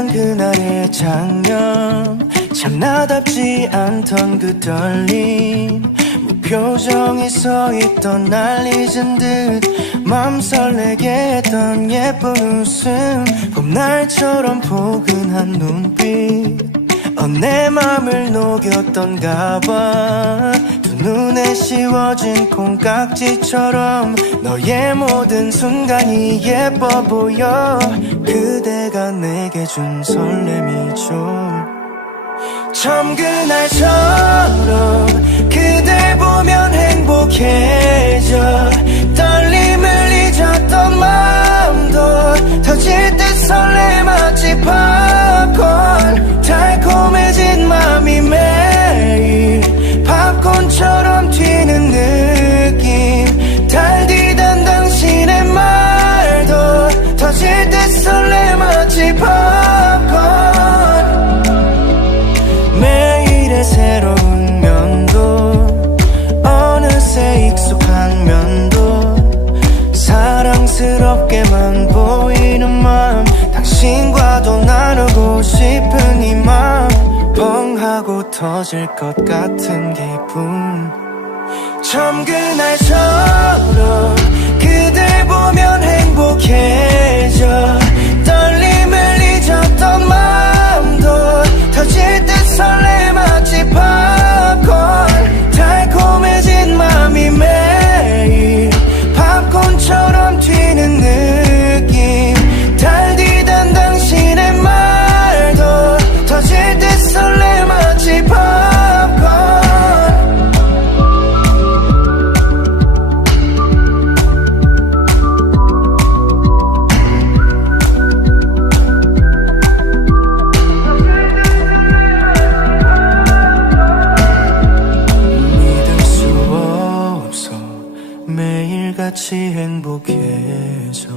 만난 그날의 장면, 참 나답지 않던 그 떨림, 무표정이 서있던 날 잊은 듯 맘 설레게 했던 예쁜 웃음, 봄날처럼 포근한 눈빛, 내 맘을 녹였던가 봐. 두 눈에 씌워진 콩깍지처럼 너의 모든 순간이 예뻐 보여. 그대가 내게 준 설렘이죠. 처음 그날처럼 그댈 보면 행복해져. 떨림을 잊었던 마음도 터질 듯 설레 마치 팝콘. 달콤해진 맘이 매일 팝콘처럼 튀는 느낌. 달디던 당신의 말도 터질 듯 설레 마치 팝콘. 매일의 새로운 면도 어느새 익숙한 면도 사랑스럽게만 보이는 맘, 당신과도 나누고 싶은 이 맘, 뻥하고 터질 것 같은 기분. 처음 그날처럼 그댈 보면 행복해져. 떨림을 잊었던 마음도 터질 듯 설레 마치 팝콘. 달콤해진 맘이 매일 팝콘처럼 튀는 느낌. 달디던 당신의 말도 터질 듯 설레 마치 팝콘. 매일같이 행복해져.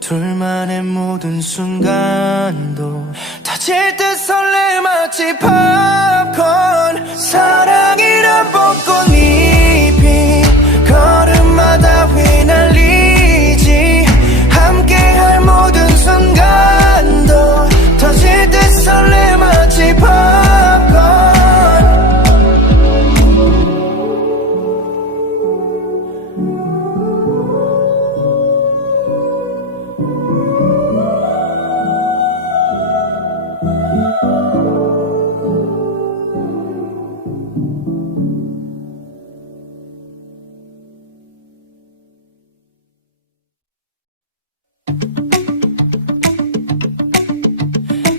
둘만의 모든 순간도 터질 듯 설레 마치 팝콘. 사랑이란 벚꽃잎이 걸음마다 휘날리지. 함께할 모든 순간도 터질 듯 설레 마치 팝콘.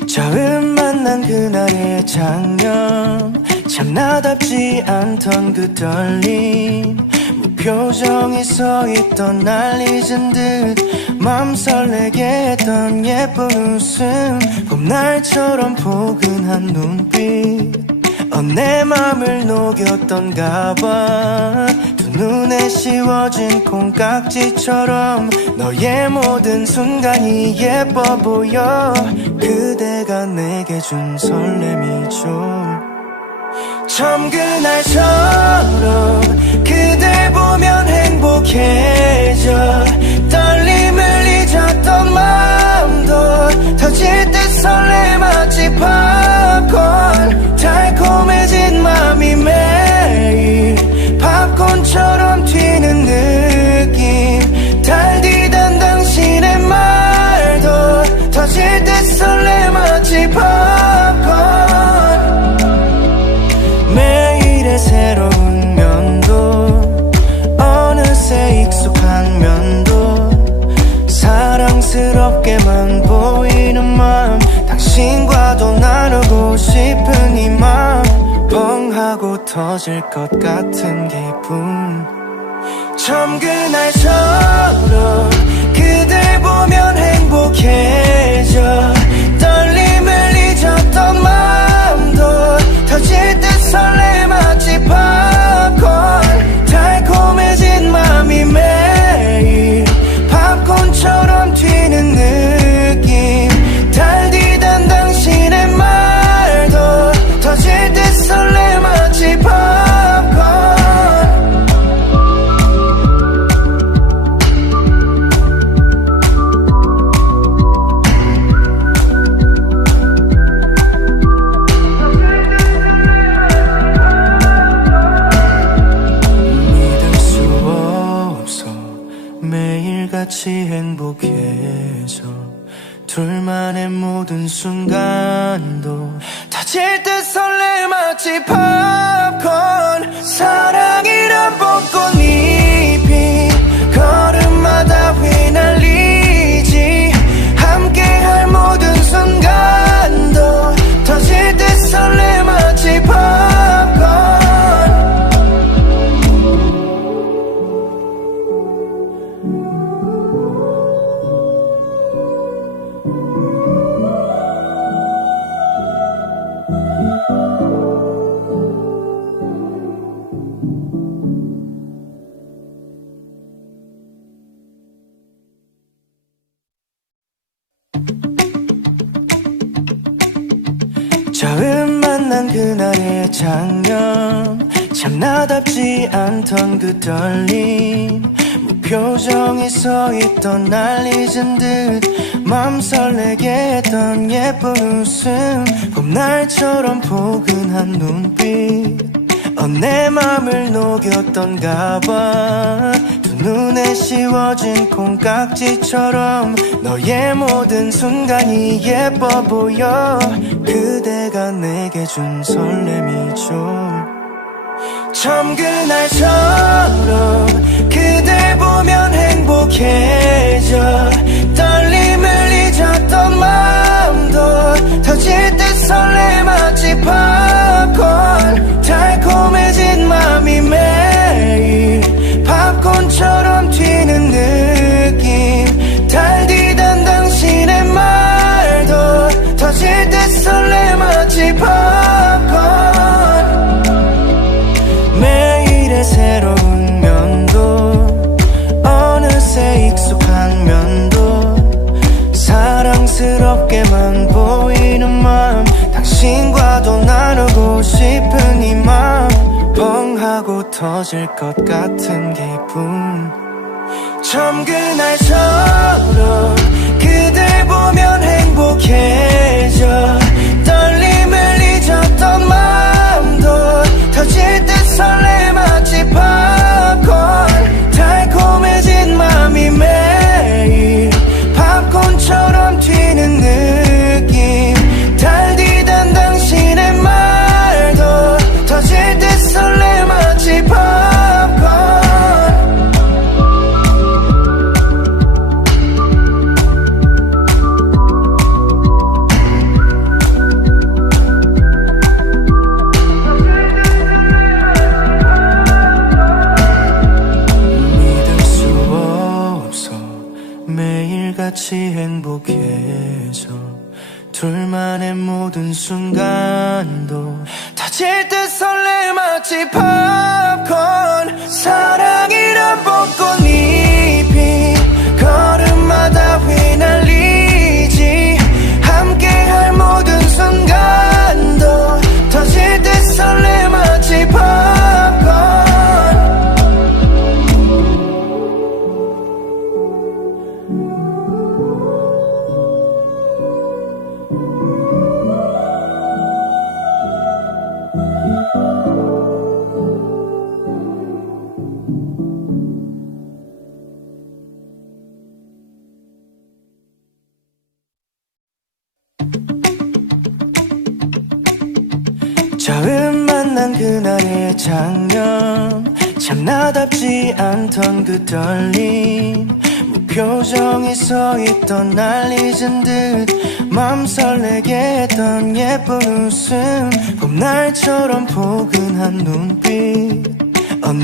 처음 만난 그날의 장면, 참 나답지 않던 그 떨림, 무표정이 서있던 날 잊은 듯 맘 설레게 했던 예쁜 웃음, 봄날처럼 포근한 눈빛, 내 맘을 녹였던가 봐. 두 눈에 씌워진 콩깍지처럼 너의 모든 순간이 예뻐 보여. 그대가 내게 준 설렘이죠. 처음 그날처럼 그댈 보면 행복해져. 떨림을 잊었던 마음도 터질 듯 설레 마치 팝콘. 달콤해진 맘이 매일 팝콘처럼 튀는 느낌. 달디던 당신의 말도 터질 듯 설레 마치 팝콘. 매일의 새로운 면도 어느새 익숙한 면도 사랑스럽게만 보이는 맘, 당신과도 나누고 싶은 이 맘, 뻥하고 터질 것 같은 기분. 처음 그날처럼 그댈 보면 행복해져. 떨림을 잊었던 마음도 터질 듯 설레 마치 팝콘. 달콤해진 맘이 매일 팝콘처럼 튀는 느낌. 달디던 당신의 말도 터질 듯 설레 마치 팝콘. 매일같이 행복해져 둘만의 모든 순간도 터질 듯 설레 마치 팝콘 사랑이란 벚꽃잎이 걸음마다 휘날리지 함께할 모든 순간도 터질 듯 설레 마치 팝콘 처음 만난 그날의 장면 참 나답지 않던 그 떨림 무표정이 서있던 날 잊은 듯 맘 설레게 했던 예쁜 웃음 봄날처럼 포근한 눈빛 내 맘을 녹였던가 봐 두 눈에 씌워진 콩깍지처럼 너의 모든 순간이 예뻐 보여 그대가 내게 준 설렘이죠 처음 그날처럼 그댈 보면 행복해져 떨림을 잊었던 마음도 터질 듯 설레 마치 팝콘 달콤해진 맘이 매일 팝콘처럼 튀는 느낌 달디던 당신의 말도 터질 듯 설레 마치 팝콘 매일의 새로운 면도 어느새 익숙한 면도 사랑스럽게만 보이는 마음 당신과도 나누고 싶은 이 마음 뻥하고 터질 것 같은 기분 처음 그날처럼 그댈 보면 행복해져 떨림을 잊었던 마음도 터질 듯 설레 마치 팝콘 달콤해진 맘이 매일 팝콘처럼 튀는 느낌 달디던 당신의 말도 터질 듯 설레 마치 팝콘 믿을 수 없어 매일같이 행복해져 둘만의 모든 순간도 터질 듯 설레 마치 팝콘 사랑이란 벚꽃잎이 걸음마다 휘날리지 함께할 모든 순간도 터질 듯 설레 마치 팝콘 처음 만난 그날의 장면 참 나답지 않던 그 떨림 무표정이 서있던 날 잊은 듯 맘 설레게 했던 예쁜 웃음 봄날처럼 포근한 눈빛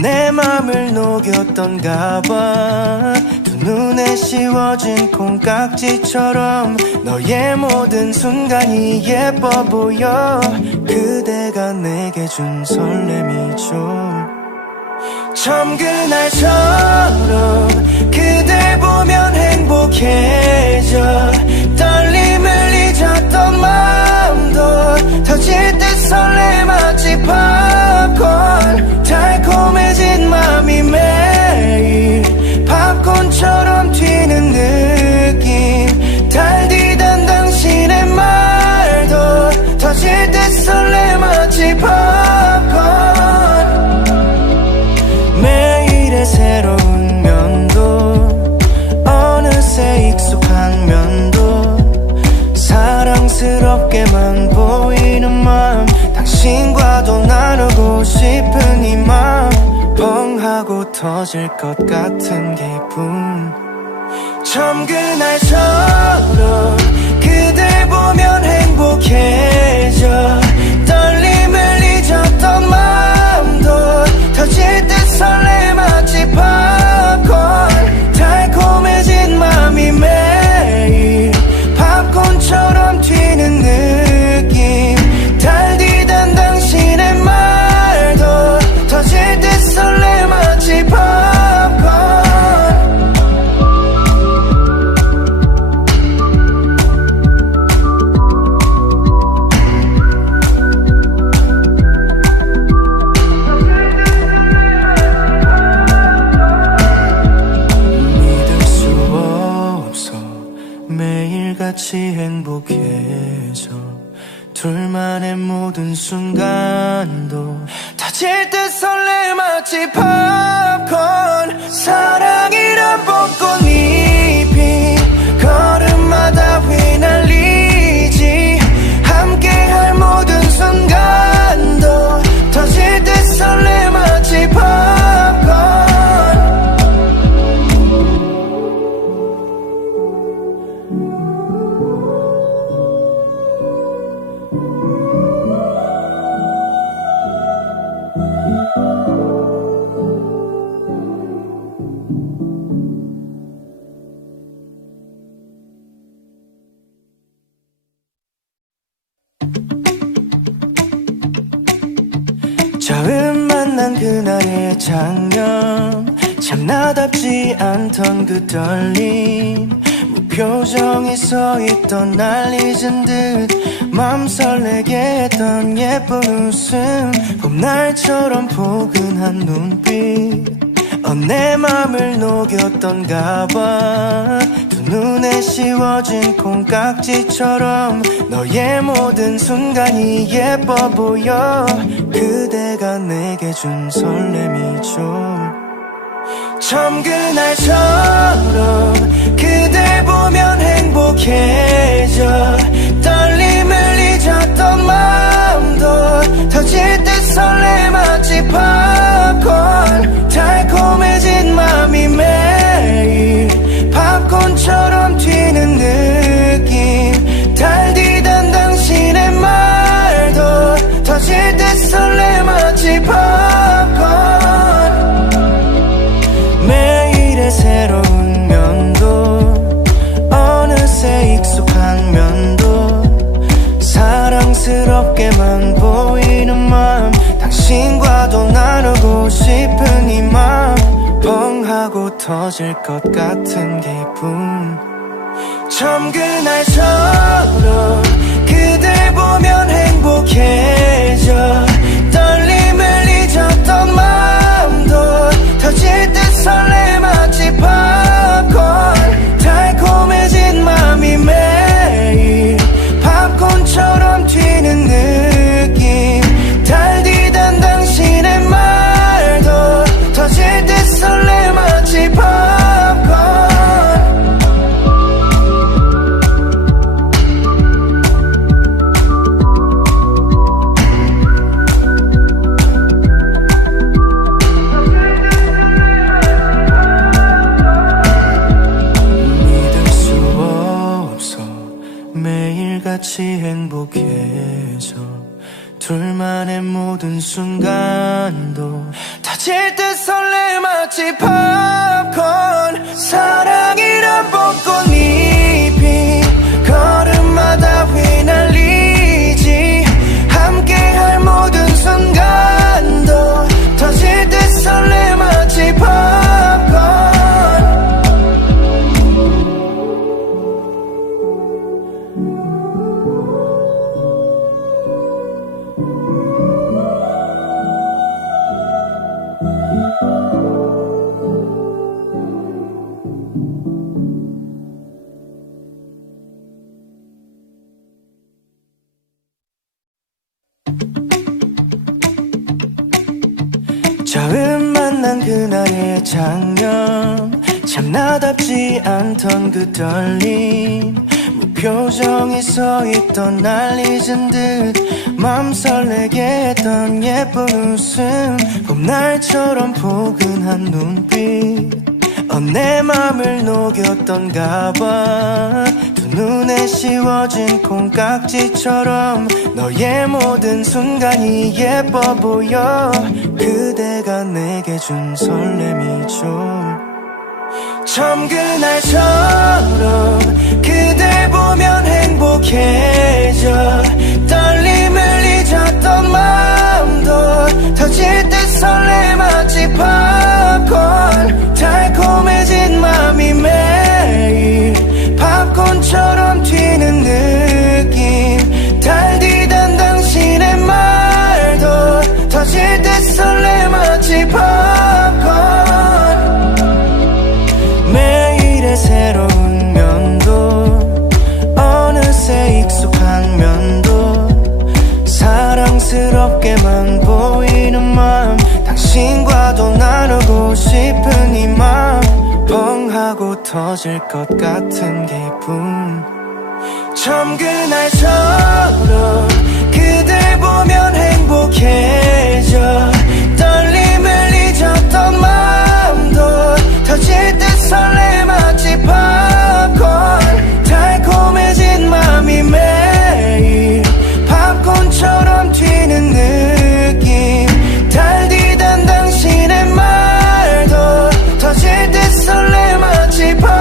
내 맘을 녹였던가 봐 두 눈에 씌워진 콩깍지처럼 너의 모든 순간이 예뻐 보여 그대가 내게 준 설렘이죠 처음 그날처럼 그댈 보면 행복해져 떨림을 잊었던 마음도 터질 듯 설레 마치 팝콘 달콤해진 맘이 매일 팝콘처럼 튀는 느낌 달디던 당신의 말도 터질 듯 설레 마치 팝콘 매일의 새로운 면도 사랑스럽게만 보이는 마음 당신과도 나누고 싶은 이 마음 뻥 하고 터질 것 같은 기분 처음 그날처럼 그댈 보면 행복해져 떨림을 잊었던 마음도 터질 듯 설레 마치 팝콘 달콤해진 맘이 매일 팝콘처럼 튀는 느낌 달디던 당신의 말도 터질 듯 설레 마치 팝콘 매일같이 행복해져 둘만의 모든 순간도 터질 듯 설레 마치 팝콘 사랑이란 벚꽃잎이 걸음마다 휘날리지 함께할 모든 순간도 터질 듯 설레 마치 팝콘 처음 만난 그날의 장면 참 나답지 않던 그 떨림 무표정이 서있던 날 잊은 듯 맘 설레게 했던 예쁜 웃음 봄날처럼 포근한 눈빛 내 맘을 녹였던가 봐 두 눈에 씌워진 콩깍지처럼 너의 모든 순간이 예뻐 보여 그대가 내게 준 설렘이죠 처음 그날처럼 그댈 보면 행복해져 떨림을 잊었던 마음도 터질 듯 설레 마치 팝콘 달콤해진 맘이 매일 팝콘처럼 튀는 느낌 달디던 당신의 말도 터질 듯 설레 마치 팝콘 매일의 새로운 면도 어느새 익숙한 면도 사랑스럽게만 보이는 마음 당신과도 나누고 싶은 이 마음 뻥 하고 터질 것 같은 기분 처음 그날처럼 그댈 보면 행복해져 떨림을 잊었던 마음도 터질 듯 설레 마치 팝콘 달콤해진 맘이 매일 팝콘처럼 튀는 느낌 달디던 당신의 말도 터질 듯 설레 마치 팝콘 믿을 수 없어 매일같이 행복해져 둘만의 모든 순간도 터질 듯 설레 마치 팝콘 사랑이란 벚꽃잎이 걸음마다 휘날리지 함께할 모든 순간도 터질 듯 설레 마치 팝콘 처음 만난 그날의 장면 참 나답지 않던 그 떨림 무표정이 서있던 날 잊은 듯 맘 설레게 했던 예쁜 웃음 봄날처럼 포근한 눈빛 내 맘을 녹였던가 봐 두 눈에 씌워진 콩깍지처럼 너의 모든 순간이 예뻐 보여 그대가 내게 준 설렘이죠 처음 그날처럼 그댈 보면 행복해져 떨림을 잊었던 마음도 터질 듯 설레 마치 팝콘 달콤해진 맘이 매일 팝콘처럼 튀는 느낌 달디단 당신의 말도 터질 듯 설레 마치 팝콘 매일의 새로운 면도 어느새 익숙한 면도 사랑스럽게만 보이는 맘 당신과도 나누고 싶은 이 맘 뻥하고 터질 것 같은 기분 처음 그날처럼 그댈 보면 행복해져 떨림을 잊었던 마음도 터질 듯 설레 마치 팝콘 달콤해진 맘이 매일 팝콘처럼 튀는 느낌 달디단 당신의 말도 터질 듯 설레 마치 팝콘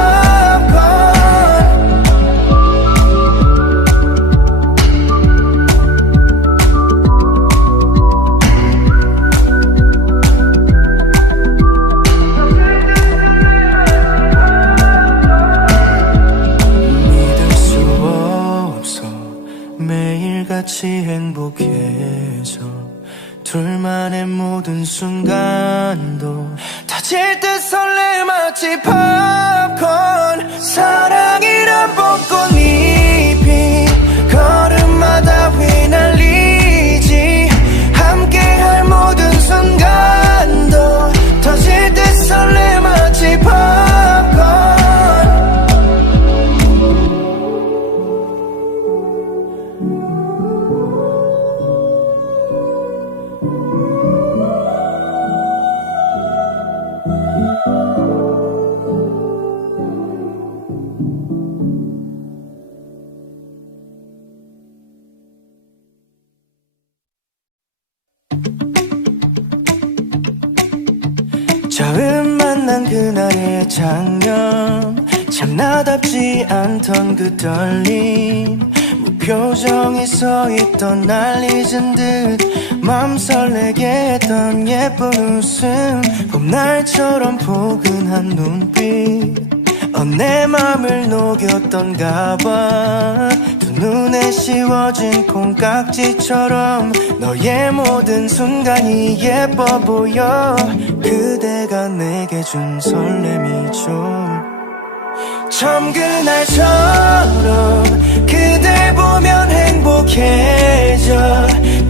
매일같이 행복해져 둘만의 모든 순간도 터질 듯 설레 마치 팝콘 사랑이란 벚꽃잎이 걸음마다 휘날리지 함께할 모든 순간도 터질 듯 설레 마치 팝콘 처음 만난 그날의 장면 참 나답지 않던 그 떨림 무표정이 서있던 날 잊은 듯 맘 설레게 했던 예쁜 웃음 봄날처럼 포근한 눈빛 내 맘을 녹였던가 봐 두 눈에 씌워진 콩깍지처럼 너의 모든 순간이 예뻐 보여 그대가 내게 준 설렘이죠 처음 그날처럼 그댈 보면 행복해져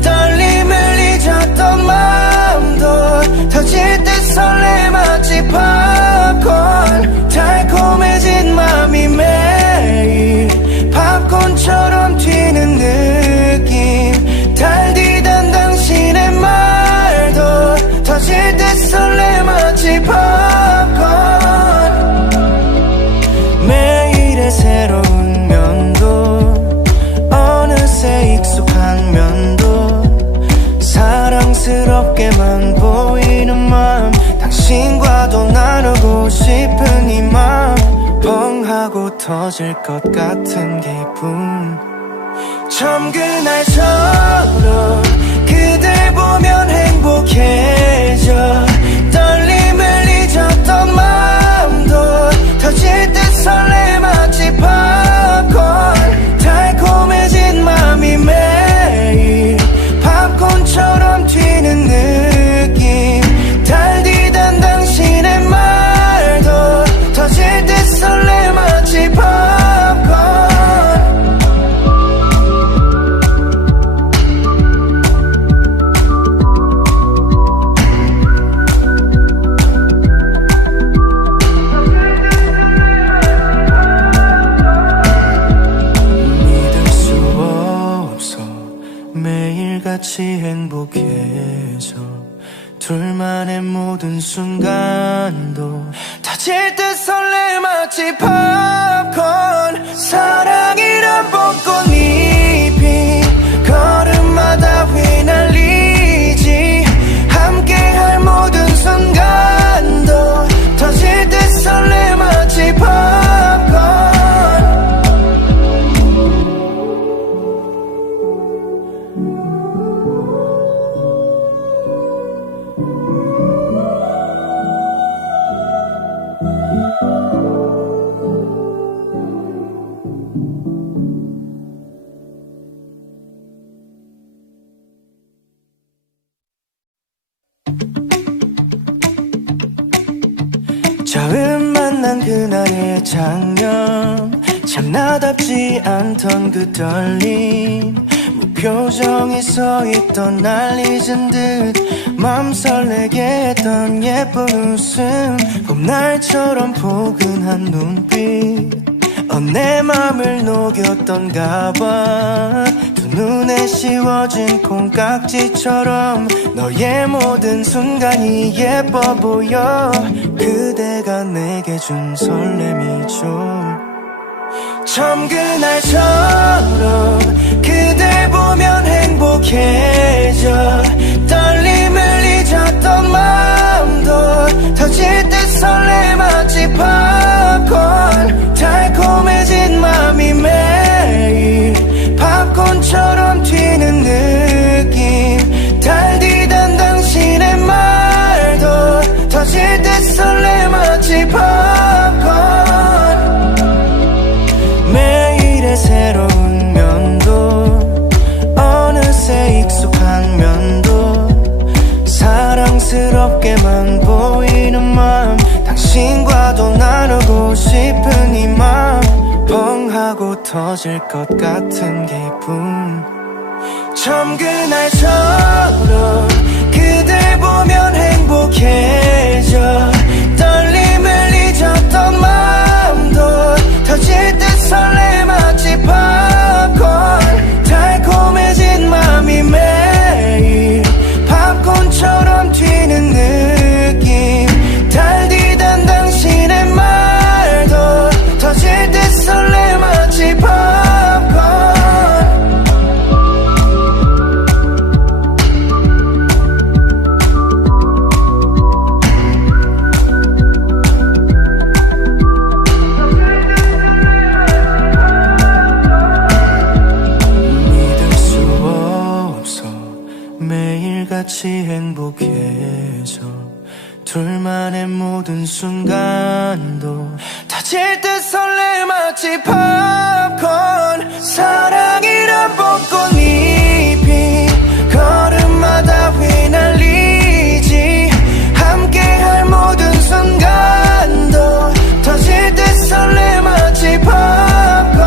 떨림을 잊었던 마음도 터질 듯 설레 마치 팝콘 달콤해진 맘이 매일 팝콘처럼 튀는 느낌 달디단 당신의 말도 터질 듯 설레 마치 팝콘 매일의 새로운 면도 어느새 익숙한 면도 사랑스럽게만 보이는 맘 당신과도 나누고 싶은 이 맘 뻥하고 터질 것 같은 기분 처음 그날처럼 그댈 보면 행복해져 떨림을 잊었던 마음도 터질 듯 설레 마치 팝콘 달콤해진 맘이 매일 팝콘처럼 튀는 느낌 달디단 당신의 말도 터질 듯 설레 마치 팝콘 행복해져 둘만의 모든 순간도 터질 듯 설레 마치 팝콘 사랑이란 벚꽃잎이 걸음마다 휘날리지 함께할 모든 순간도 터질 듯 설레 마치 팝콘 처음 만난 그날의 장면 참 나답지 않던 그 떨림 무표정이 서있던 날 잊은 듯 맘 설레게 했던 예쁜 웃음 봄날처럼 포근한 눈빛 내 맘을 녹였던가 봐 두 눈에 씌워진 콩깍지처럼 너의 모든 순간이 예뻐 보여 그대가 내게 준 설렘이죠 처음 그날처럼 그댈 보면 행복해져 떨림을 잊었던 마음도 터질 듯 설레 마치 팝콘 달콤해진 맘이 매일 팝콘처럼 튀는 느낌 달디던 당신의 말도 터질 듯 설레 마치 팝콘 매일의 새로운 면도 어느새 익숙한 면도 사랑스럽게만 보이는 맘 당신과도 나누고 싶은 이 맘 뻥 하고 터질 것 같은 기분 처음 그날처럼 그댈 보면 행복해져 떨림을 잊었던 마음도 터질 듯 설레 마치 팝콘 달콤해진 맘이 매일 팝콘처럼 튀는 느낌 달디던 당신의 말도 터질 듯 설레 마치 팝콘 믿을 수 없어 매일같이 행복해져 둘만의 모든 순간도 터질 듯 설레 마치 팝콘 사랑이란 벚꽃잎이 걸음마다 휘날리지 함께할 모든 순간도 터질 듯 설레 마치 팝콘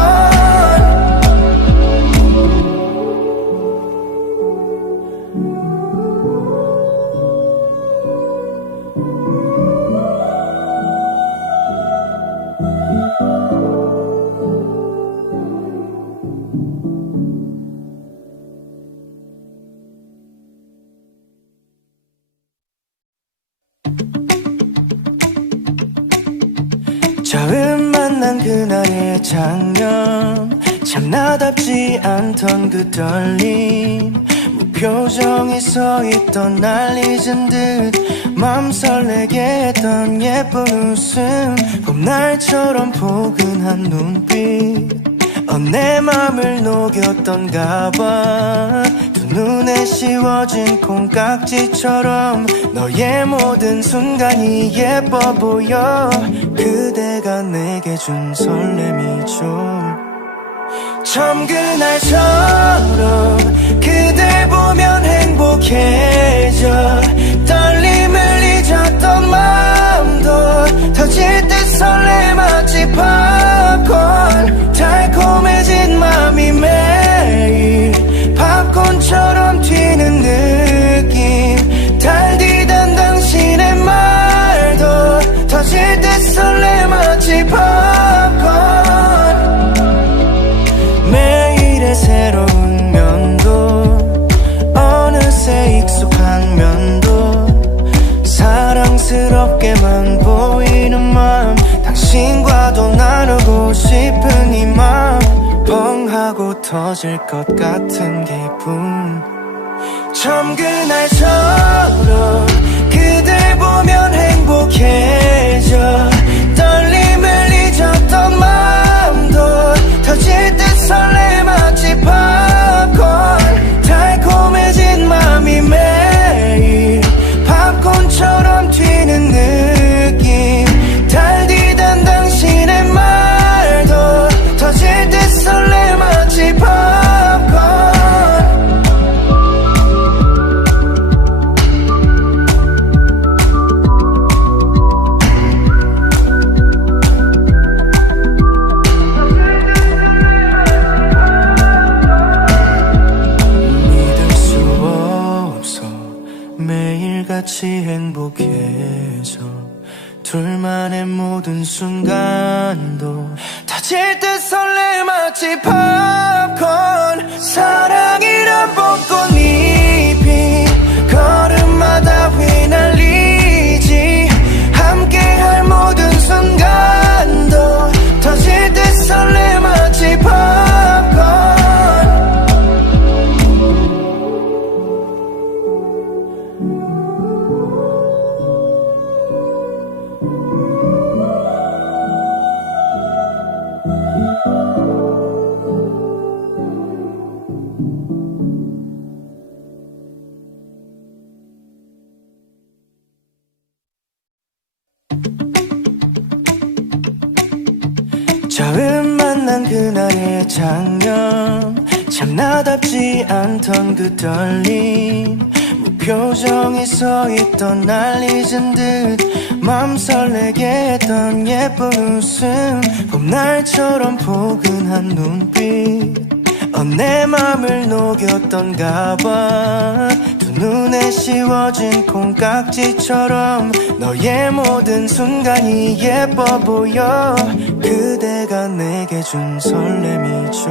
처음 만난 그날의 장면 참 나답지 않던 그 떨림 무표정이 서있던 날 잊은 듯 맘 설레게 했던 예쁜 웃음 봄날처럼 포근한 눈빛 내 맘을 녹였던가 봐 두 눈에 씌워진 콩깍지처럼 너의 모든 순간이 예뻐 보여 그대가 내게 준 설렘이죠 처음 그날처럼 그댈 보면 행복해져 떨림을 잊었던 마음도 터질 듯 설레 마치 팝콘 달콤해진 맘이 매일 팝콘처럼 튀는 느낌 달디던 당신의 말도 터질 듯 설레 마치 팝콘 매일의 새로운 면도 어느새 익숙한 면 당신과도 나누고 싶은 이 맘 뻥 하고 터질 것 같은 기분 처음 그날처럼 그댈 보면 행복해져 떨림을 잊었던 마음도 터질 듯 설레 마치 팝콘 달콤해진 맘이 매일 팝콘처럼 튀는 느낌 달디던 당신의 말도 터질 듯 설레 마치 팝콘 믿을 수 없어 매일같이 행복해져 둘만의 모든 순간도 터질 듯 설레 마치 팝콘 사랑이란 벚꽃잎이 걸음마다 휘날리지 함께할 모든 순간도 터질 듯 설레 마치 팝콘 처음 만난 그날의 장면 참 나답지 않던 그 떨림 무표정이 서있던 날 잊은 듯 맘 설레게 했던 예쁜 웃음 봄날처럼 포근한 눈빛 내 맘을 녹였던가 봐 두 눈에 씌워진 콩깍지처럼 너의 모든 순간이 예뻐 보여 그대가 내게 준 설렘이죠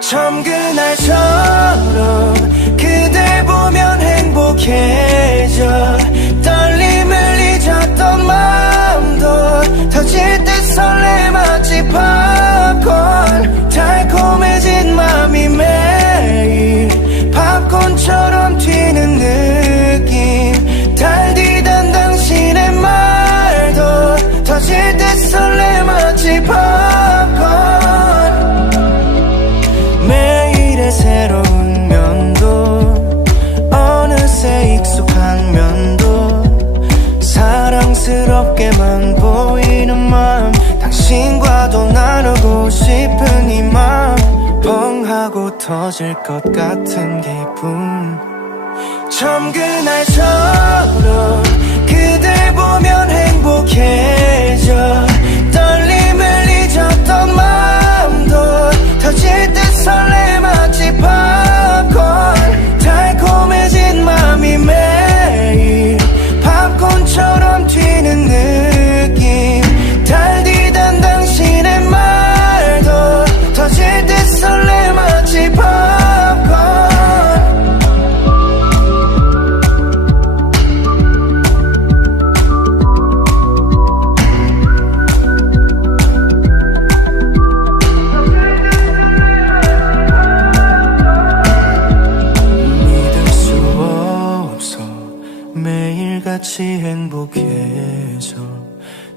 처음 그날처럼 그댈 보면 행복해져 떨림을 잊었던 마음도 터질 듯 설레 마치 팝콘 달콤해진 맘이 매일 팝콘처럼 튀는 느낌 달디던 당신의 말도 터질 듯 설레 마치 팝콘 매일의 새로운 면도 어느새 익숙한 면도 사랑스럽게만 보이는 맘 당신과도 나누고 싶은 이 맘 뻥 하고 터질 것 같은 기분 처음 그날처럼 그댈 보면 행복해져 떨림을 잊었던 마음도 터질 듯 설레 마치 팝콘 달콤해진 맘이 매일 팝콘처럼 튀는 느낌 달디던 당신의 말도 터질 듯 설레 마치 팝콘 믿을 수 없어 매일같이 행복해져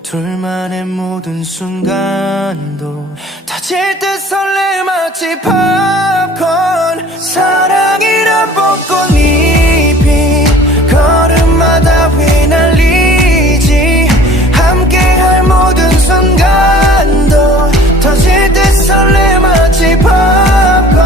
둘만의 모든 순간도 터질 듯 설레 마치 팝콘 사랑이란 벚꽃잎이 걸음마다 휘날리지 함께할 모든 순간도 터질 듯 설레 마치 팝콘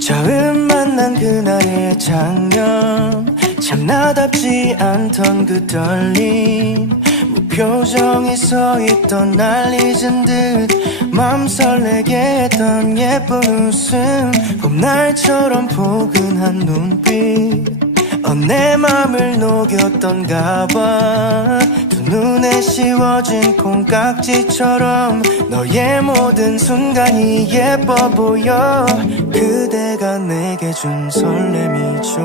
처음 만난 그날의 장면 참 나답지 않던 그 떨림 무표정이 서있던 날 잊은 듯 맘 설레게 했던 예쁜 웃음 봄날처럼 포근한 눈빛 내 맘을 녹였던가 봐 두 눈에 씌워진 콩깍지처럼 너의 모든 순간이 예뻐 보여 그대가 내게 준 설렘이죠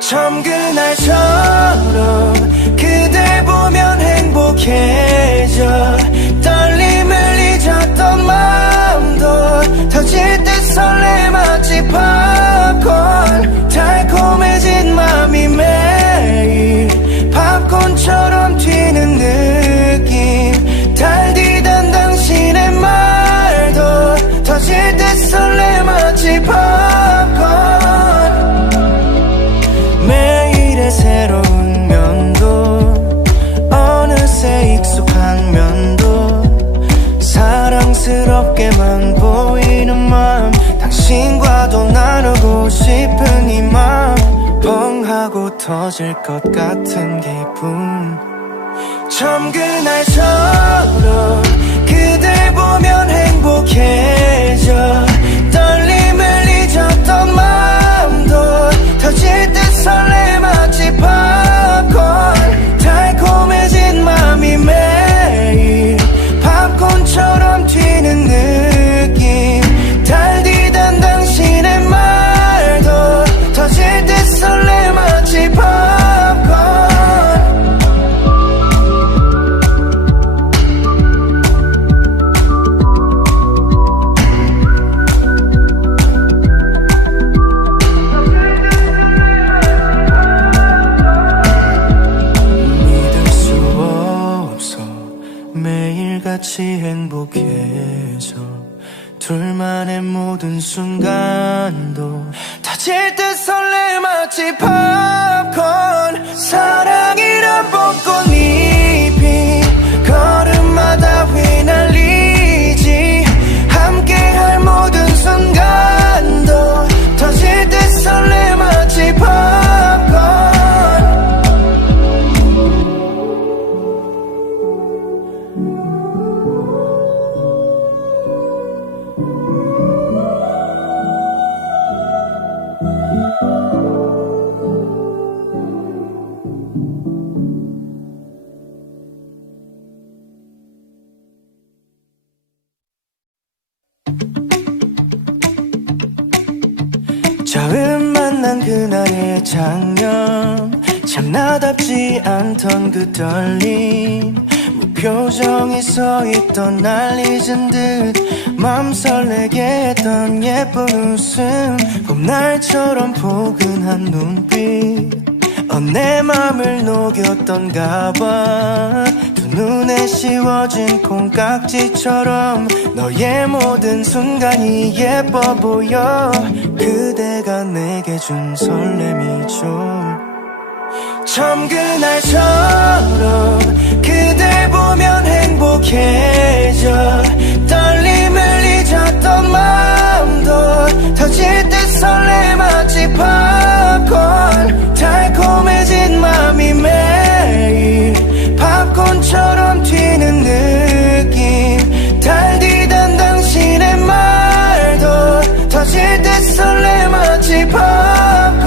처음 그날처럼 그댈 보면 행복해져 떨림을 잊었던 마음도 터질 듯 설레 마치 팝콘 달콤해진 맘이 매일 팝콘처럼 튀는 느낌 달디던 당신의 말도 터질 듯 설레 마치 팝콘 매일의 새로운 면도 어느새 익숙한 면도 사랑스럽게만 보이는 맘 당신과도 나누고 싶은 이 맘 뻥 하고 터질 것 같은 기분 처음 그날처럼 그댈 보면 행복해져 떨림을 잊었던 마음도 터질 듯 설레 마치 팝콘 달콤해진 맘이 매일 팝콘처럼 튀는 느낌 달디던 당신의 말도 터질 듯 설레 마치 팝콘 매일같이 행복해져 둘만의 모든 순간도 터질 듯 설레 마치 팝콘 사랑이란 벚꽃잎이 걸음마다 휘날리지 함께할 모든 순간도 터질 듯 설레 마치 팝콘 처음 만난 그날의 장면 참 나답지 않던 그 떨림 무표정이 서있던 날 잊은 듯 맘 설레게 했던 예쁜 웃음 봄날처럼 포근한 눈빛 내 맘을 녹였던가 봐 두 눈에 씌워진 콩깍지처럼 너의 모든 순간이 예뻐 보여 그대가 내게 준 설렘이죠 처음 그날처럼 그댈 보면 행복해져 떨림을 잊었던 마음도 터질 듯 설레 마치 팝콘 달콤해진 맘이 매일 팝콘처럼 튀는 느낌 달디던 당신의 말도 터질 듯 설레 마치 팝콘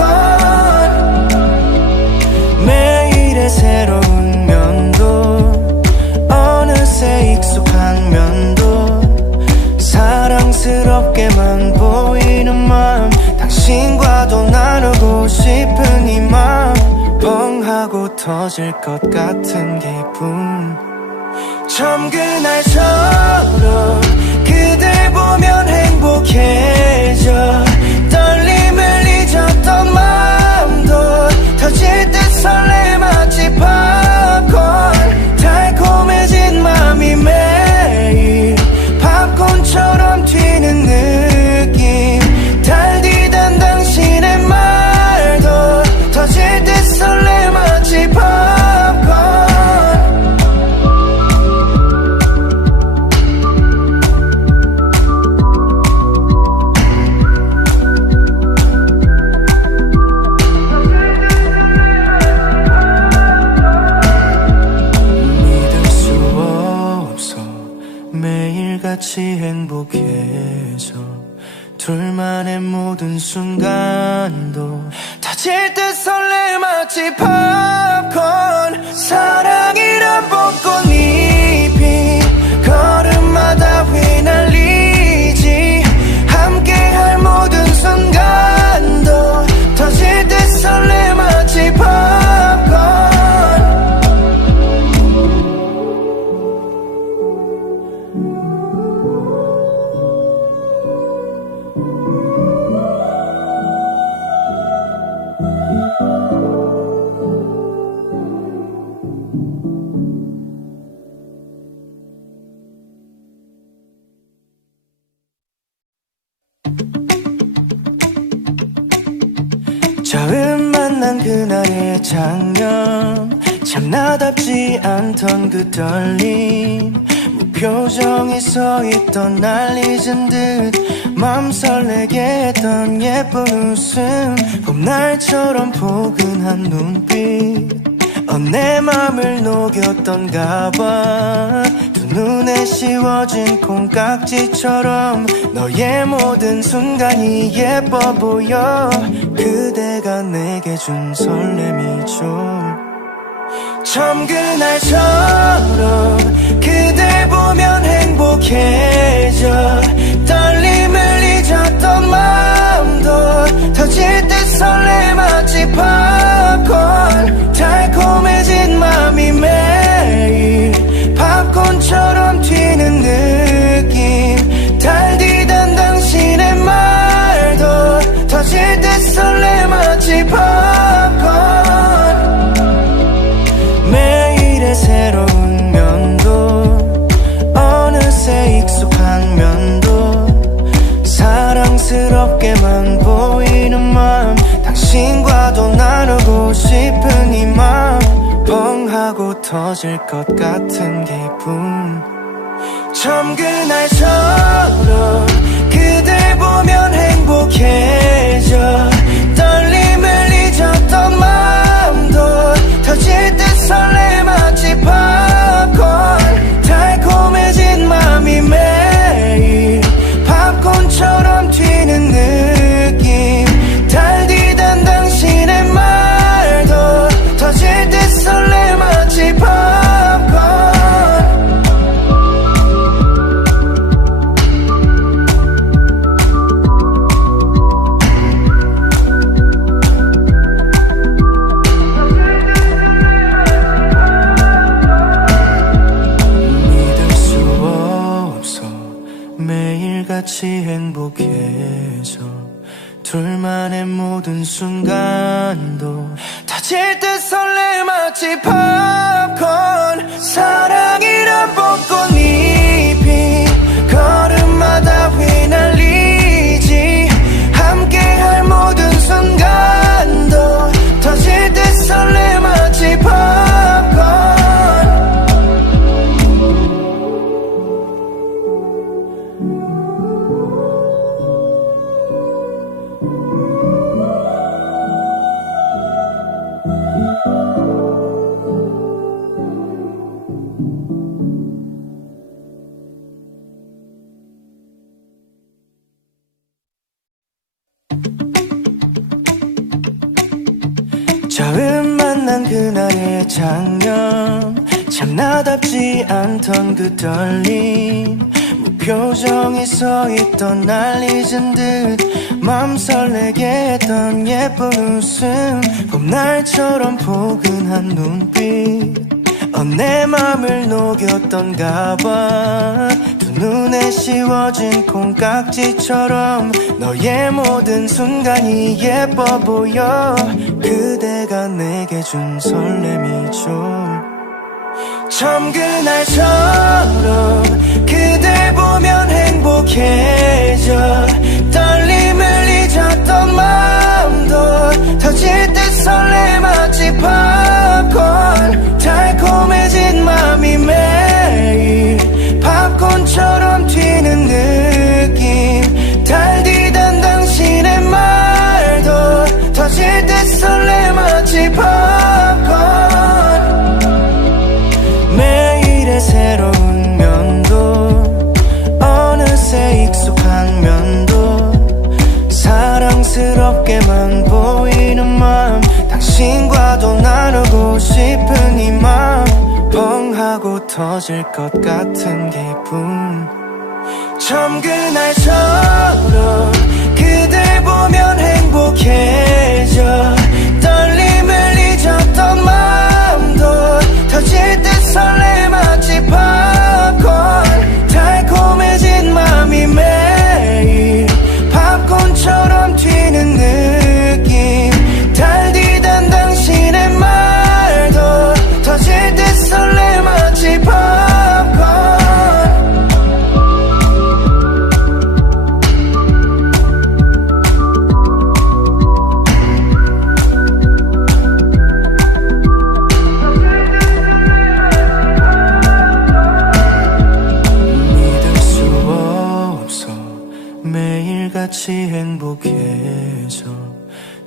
매일의 새로운 면도 어느새 익숙한 면도 사랑스럽게만 보이는 맘 당신과도 나누고 싶은 이 맘 뻥 하고 터질 것 같은 기분 처음 그날처럼 그댈 보면 행복해져 떨림을 잊었던 마음도 터질 듯 설레 마치 팝콘 달콤해진 맘이 매일 팝콘처럼 튀는 느낌 달디던 당신의 말도 터질 듯 설레 마치 팝콘 행복해져 둘만의 모든 순간도 터질 듯 설레 마치 팝콘 사랑이란 벚꽃잎이 걸음마다 휘날리지 함께할 모든 순간도 터질 듯 설레 마치 팝콘 처음 만난 그날의 장면 참 나답지 않던 그 떨림 무표정이 서있던 날 잊은 듯 맘 설레게 했던 예쁜 웃음 봄날처럼 포근한 눈빛 내 맘을 녹였던가 봐 두 눈에 씌워진 콩깍지처럼 너의 모든 순간이 예뻐 보여 그대가 내게 준 설렘이죠 처음 그날처럼 그댈 보면 행복해져 떨림을 잊었던 마음도 터질 듯 설레 마치 팝콘 달콤해진 맘이 매일 팝콘처럼 튀는 느낌 달디던 당신의 말도 터질 듯 설레 마치 팝콘 매일의 새로운 면도 어느새 익숙한 면도 사랑스럽게만 보이는 맘 당신과도 나누고 싶은 이 맘 뻥 하고 터질 것 같은 기분 처음 그날처럼 그댈 보면 행복해져 떨림을 잊었던 마음도 터질 듯 설레 마치 팝콘 달콤해진 맘이 매일 팝콘처럼 튀는 느낌 달디던 당신의 말도 터질 듯 설레 마치 팝콘 믿을 수 없어 매일같이 행복해져 둘만의 모든 순간도 터질 듯 설레 마치 팝콘 사랑이란 벚꽃잎이 걸음마다 휘날리지 함께할 모든 순간도 터질 듯 설레 마치 팝콘 처음 만난 그날의 장면 참 나답지 않던 그 떨림 무표정이 서있던 날 잊은 듯 맘 설레게 했던 예쁜 웃음 봄날처럼 포근한 눈빛 내 맘을 녹였던가 봐 두 눈에 씌워진 콩깍지처럼 너의 모든 순간이 예뻐 보여 그대가 내게 준 설렘이죠 처음 그날처럼 그댈 보면 행복해져 떨림을 잊었던 마음도 터질 듯 설레 마치 팝콘 달콤해진 맘이 매일 팝콘처럼 튀는 느낌 달디던 당신의 말도 터질 듯 설레 마치 팝콘 매일의 새로운 면도 어느새 익숙한 터질 것 같은 기분. 처음 그날처럼 그댈 보면 행복해져. 떨림을 잊었던 마음도 터질 듯 설레 마치 팝콘. 달콤해진 맘이 매일 팝콘처럼 튀는 느낌. 달디던 당신의 말도 터질 듯 설레 마치 팝콘. 매일같이 행복해져.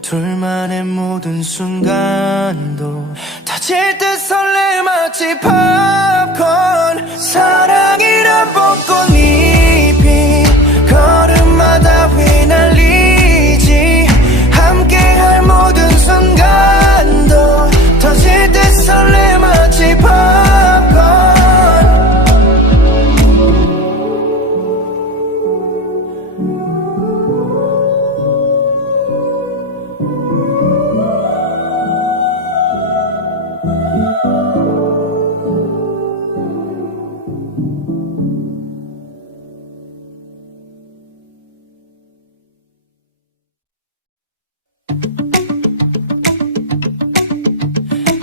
둘만의 모든 순간도 터질 듯 설레 마치 팝콘. 사랑이란 벚꽃잎이 걸음마다 휘날리지. 함께할 모든 순간도 터질 듯 설레 마치 팝콘.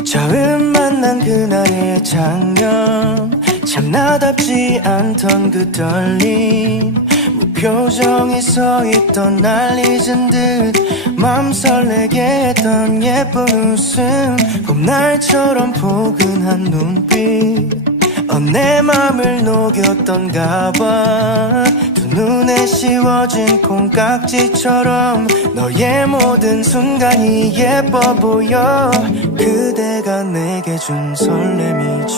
처음 만난 그날의 장면, 참 나답지 않던 그 떨림. 무표정이 서있던 날 잊은 듯 맘 설레게 했던 예쁜 웃음. 봄날처럼 포근한 눈빛, 내 맘을 녹였던가 봐. 두 눈에 씌워진 콩깍지처럼 너의 모든 순간이 예뻐 보여. 그대가 내게 준 설렘이죠.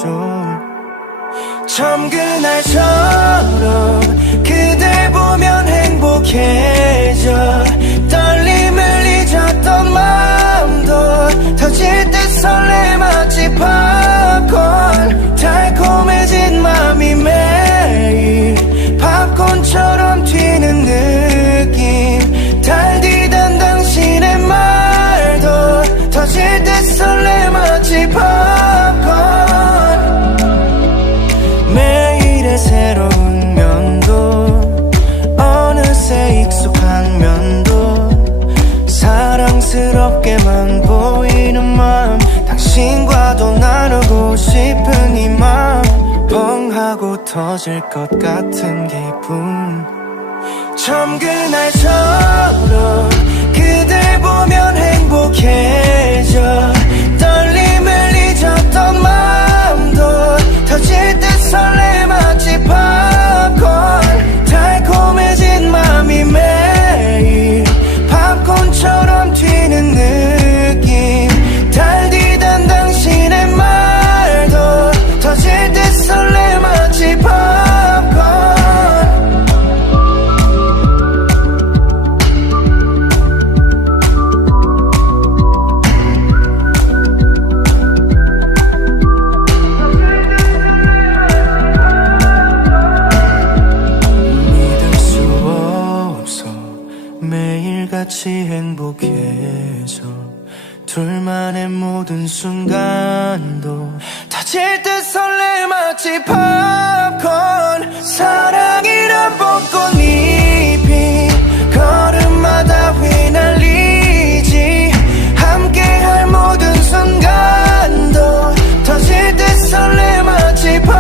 처음 그날처럼 그댈 보면 행복해져. 떨림을 잊었던 마음도 터질 듯 설레 마치 팝콘. 달콤해진 맘이 매일 팝콘처럼 튀는 느낌. 달디던 당신의 말도 터질 듯 설레 마치 팝콘. 매일의 새로운 면도 어느새 익숙한 면도 사랑스럽게만 보이는 맘. 당신과도 나누고 싶은 이 맘. 뻥 하고 터질 것 같은 기분. 처음 그날처럼 그댈 보면 행복해져. 떨림을 잊었던 마음도 터질 듯 설레 마치 팝콘. 달콤해진 맘이 매일 팝콘처럼 튀는 느낌. 달디던 당신의 말도 터질 듯 설레 마치 팝콘. 매일같이 행복해져. 둘만의 모든 순간도 터질 듯 설레 마치 팝콘. 사랑이란 벚꽃잎이 걸음마다 휘날리지. 함께할 모든 순간도 터질 듯 설레 마치 팝콘.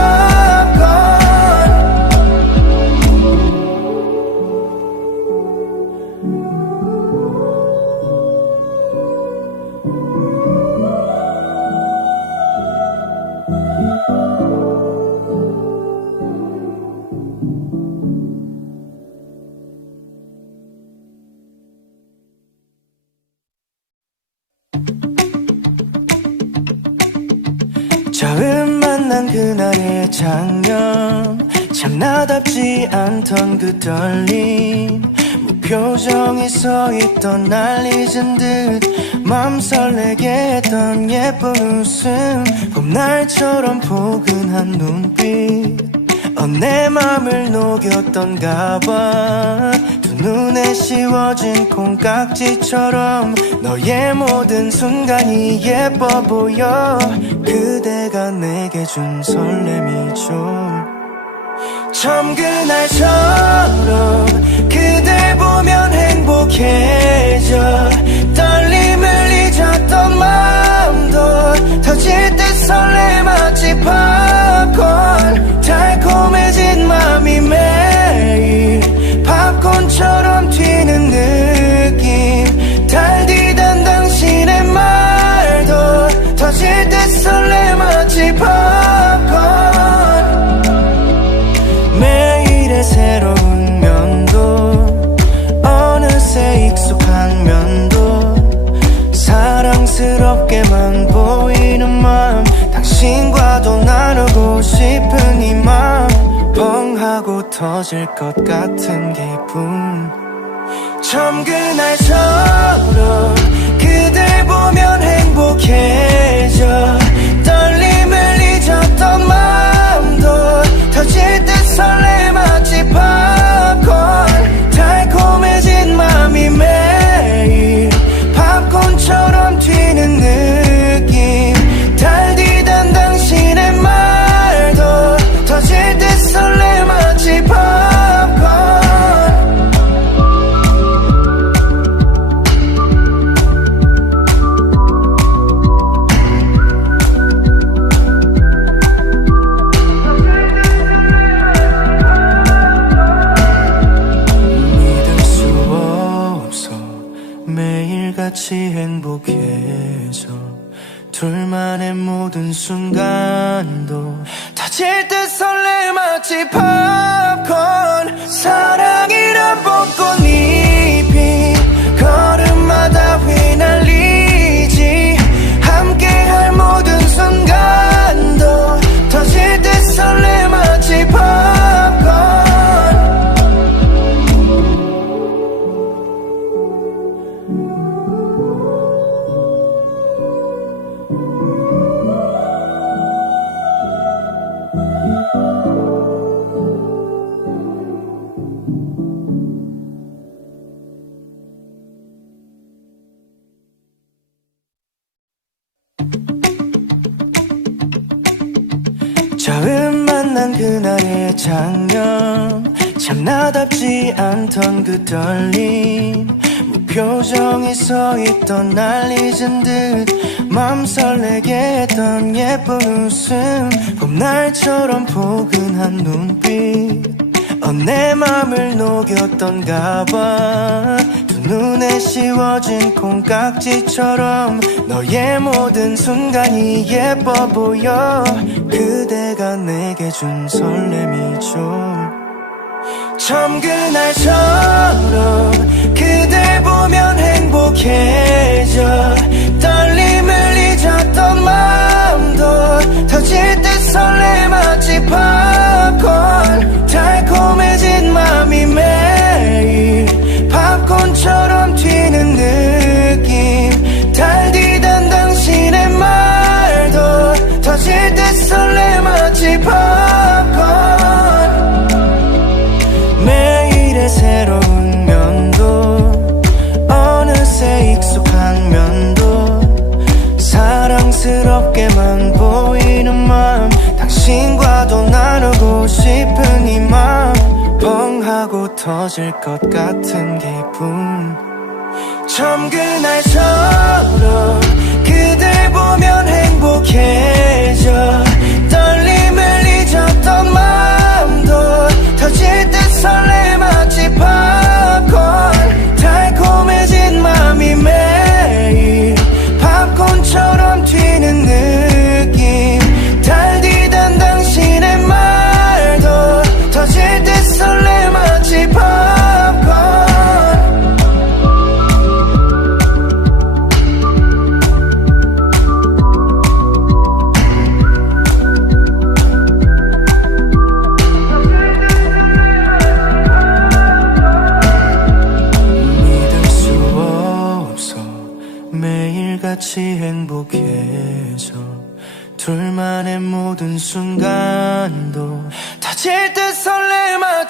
처음 만난 그날의 장면, 참 나답지 않던 그 떨림. 무표정이 서있던 날 잊은 듯 맘 설레게 했던 예쁜 웃음 봄날처럼 포근한 눈빛 내 맘을 녹였던가 봐 두 눈에 씌워진 콩깍지처럼 너의 모든 순간이 예뻐 보여 그대가 내게 준 설렘이죠 처음 그날처럼 그댈 보면 행복해져 떨림을 잊었던 마음도 터질 듯 설레 마치 팝콘 달콤해진 맘이 매일 팝콘처럼 튀는 느낌 달디던 당신의 말도 터질 듯 설레 마치 팝콘 매일의 새로운 면도 어느새 익숙한 면도 사랑스럽게만 보이는 맘 당신과도 나누고 싶은 이 맘 뻥하고 터질 것 같은 기분 처음 그날처럼 그댈 보면 행복해져 떨림을 잊었던 마음도 터질 듯 설레 마치 팝콘 달콤해진 맘이 매일 팝콘처럼 튀는 느낌 달디던 당신의 말도 터질 듯 설레 마치 팝콘 매일같이 행복해져 둘만의 모든 순간도 터질 듯 설레 마치 팝콘 사랑이란 벚꽃잎이 걸음마다 휘날리지 함께할 모든 순간도 터질 듯 설레 마치 팝콘 처음 만난 그날의 장면 참 나답지 않던 그 떨림 무표정이 서있던 날 잊은 듯 맘 설레게 했던 예쁜 웃음 봄날처럼 포근한 눈빛 내 맘을 녹였던가 봐 두 눈에 씌워진 콩깍지처럼 너의 모든 순간이 예뻐 보여 그대가 내게 준 설렘이죠 처음 그날처럼 그댈 보면 행복해져 떨림을 잊었던 마음도 터질 듯 설레 마치 팝콘 달콤해진 맘이 매일 팝콘처럼 튀는 느낌 달디던 당신의 말도 터질 듯 설레 마치 팝콘 매일의 새로운 면도 어느새 익숙한 면도 사랑스럽게만 보이는 맘 당신과도 나누고 싶은 이 맘 뻥하고 터질 것 같은 기분 처음 그날처럼 그댈 보면 행복해져 떨림을 잊었던 마음도 터질 듯 설레 마치 팝콘 달콤해진 맘이 매일 팝콘처럼 튀는 느낌 달디던 당신의 말도 터질 듯 설레 마치 팝콘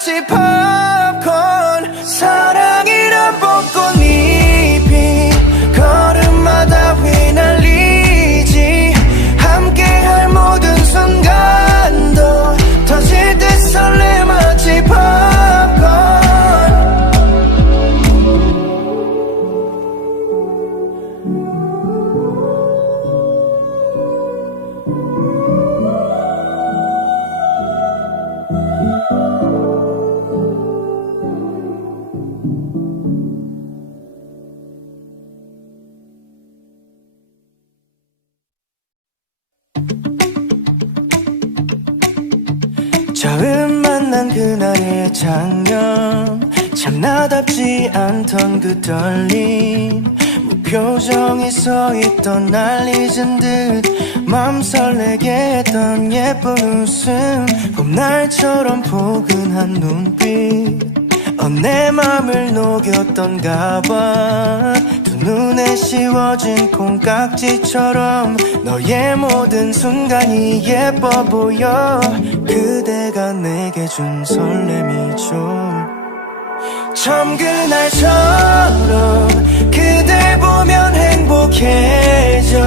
마치 팝콘 사랑이란 벚꽃잎이 걸음마다 휘날리지 함께할 모든 순간도 터질 듯 설레 마치 팝콘 처음 만난 그날의 장면 참 나답지 않던 그 떨림 무표정이 서있던 날 잊은 듯 맘 설레게 했던 예쁜 웃음 봄날처럼 포근한 눈빛 내 맘을 녹였던가 봐 두 눈에 씌워진 콩깍지처럼 너의 모든 순간이 예뻐 보여 그대가 내게 준 설렘이죠 처음 그날처럼 그댈 보면 행복해져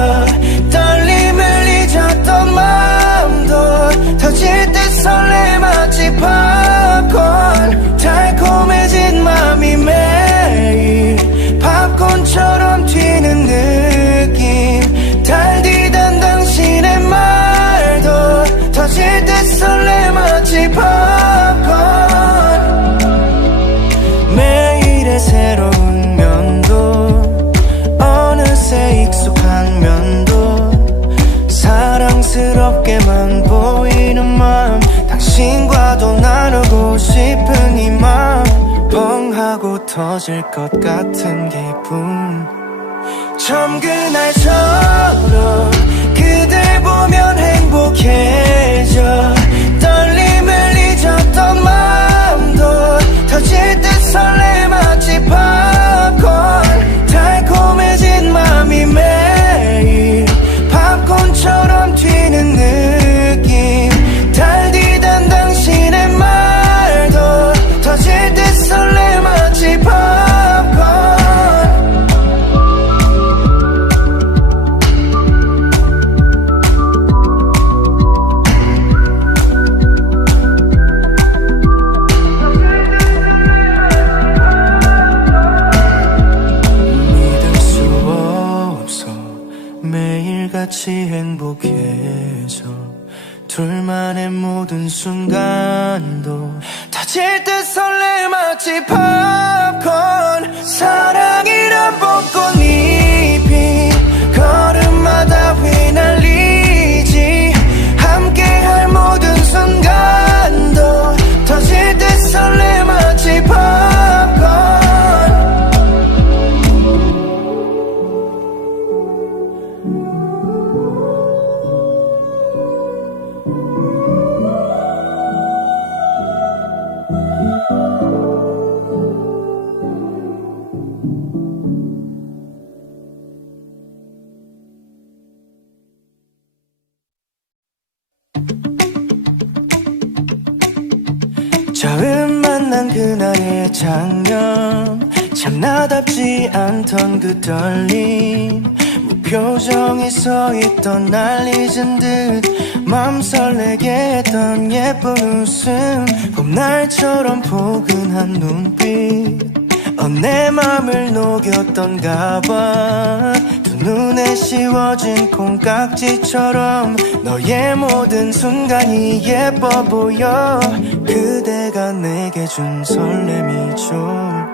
떨림을 잊었던 마음도 터질 듯 설레 마치 팝콘 달콤해진 맘이 매일 팝콘처럼 튀는 느낌 달디던 당신의 말도 터질 듯 설레 마치 팝콘 매일의 새로운 면도 어느새 익숙한 면도 사랑스럽게만 보이는 맘 당신과도 나누고 싶은 이 맘 뻥 하고 터질 것 같은 기분 처음 그날처럼 그댈 보면 행복해져 떨림을 잊었던 마음도 터질 듯 설레 마치 팝콘 달콤해진 맘이 매일 팝콘처럼 튀는 느낌 달디던 당신의 말도 터질 듯 설레 마치 팝콘 믿을 수 없어 매일같이 행복해져 둘만의 모든 순간도 터질 듯 설레 마치 팝콘 사랑이란 벚꽃잎이 걸음마다 휘날리지 함께할 모든 순간도 터질 듯 설레 마치 팝콘 처음 만난 그날의 장면 참 나답지 않던 그 떨림 무표정이 서있던 날 잊은 듯 맘 설레게 했던 예쁜 웃음 봄날처럼 포근한 눈빛 내 맘을 녹였던가 봐 두 눈에 씌워진 콩깍지처럼 너의 모든 순간이 예뻐 보여 그대가 내게 준 설렘이죠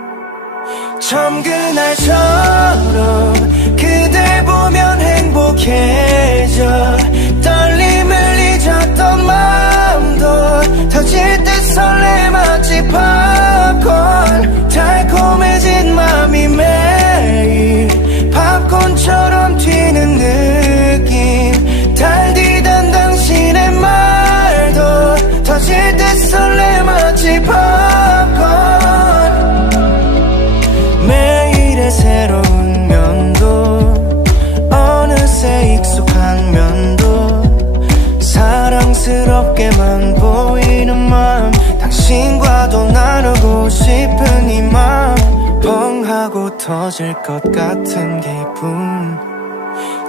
처음 그날처럼 그댈 보면 행복해져 떨림을 잊었던 마음도 터질 듯 설레 마치 팝콘 달콤해진 맘이 매일 팝콘처럼 튀는 느낌 달디던 당신의 말도 터질 듯 설레 마치 팝콘 매일의 새로운 면도 어느새 익숙한 면도 사랑스럽게만 보이는 맘 당신과도 터질 것 같은 기분.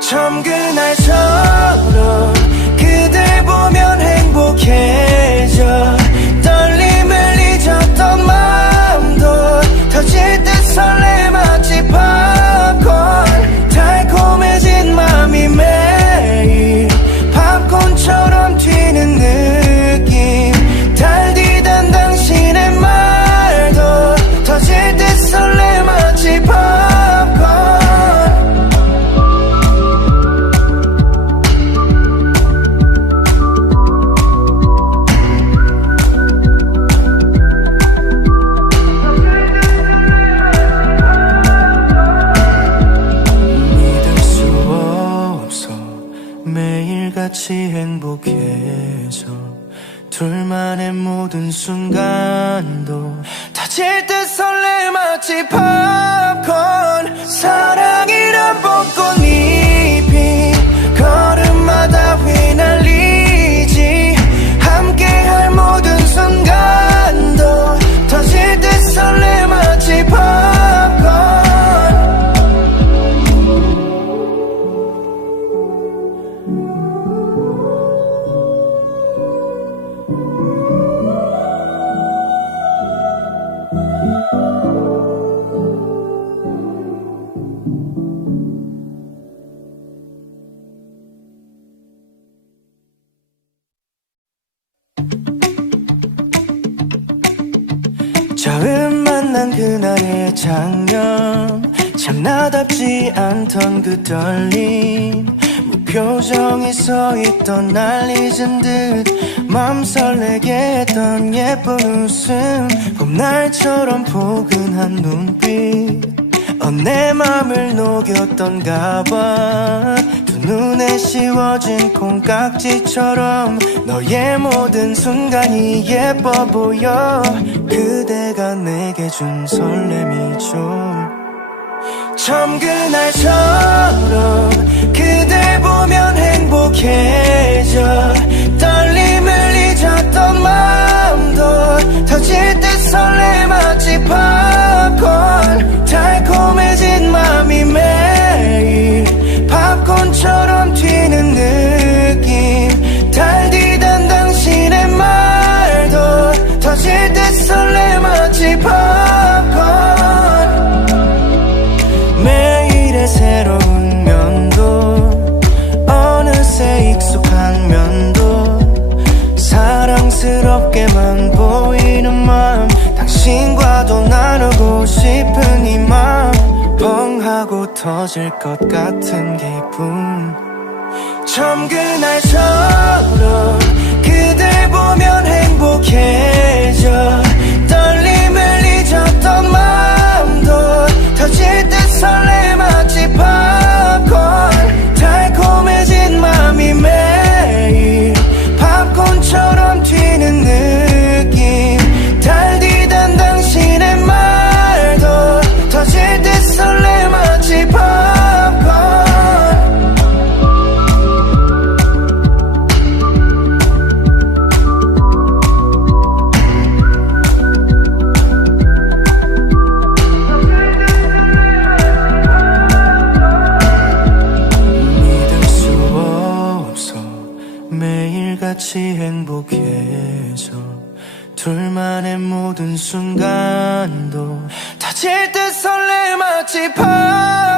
처음 그날처럼 그댈 보면 행복해져. 떨림을 잊었던 마음도 터질 듯 설레 마치 팝콘. 달콤해진 맘이 매일 팝콘처럼 튀는 느낌. 달디던 당신의 말도 터질 듯 설레 마치 팝콘. 매일같이 행복해져. 둘만의 모든 순간도 터질 듯 설레 마치 팝콘. 사랑이란 벚꽃잎이 걸음마다 휘날리지. 함께할 모든 순간도 터질 듯 설레 마치 팝콘. 처음 만난 그날의 장면, 참 나답지 않던 그 떨림. 무표정이 서있던 날 잊은 듯 맘 설레게 했던 예쁜 웃음. 봄날처럼 포근한 눈빛, 내 맘을 녹였던가 봐. 두 눈에 씌워진 콩깍지처럼 너의 모든 순간이 예뻐 보여. 그대가 내게 준 설렘이죠. 처음 그날처럼 그댈 보면 행복해져. 떨림을 잊었던 마음도 터질 듯 설레 마치 팝콘. 달콤해진 맘이 매일 팝콘처럼 튀는 느낌. 달디던 당신의 말도 터질 듯 설레 마치 팝콘. 매일의 새로운 면도 어느새 익숙한 면도 사랑스럽게만 보이는 맘. 당신과도 나누고 싶은 이 맘. 뻥 하고 터질 것 같은 기분. 처음 그날처럼 그댈 보면 행복해져. 떨림을 잊었던 마음도 터질 듯 설레 마치 팝콘. 달콤해진 맘이 매일 팝콘처럼 튀는 느낌. 달디던 당신의 말도 터질 듯 설레 마치 팝콘. 매일같이 행복해져. 둘만의 모든 순간도 터질 듯 설레 마치 팝콘.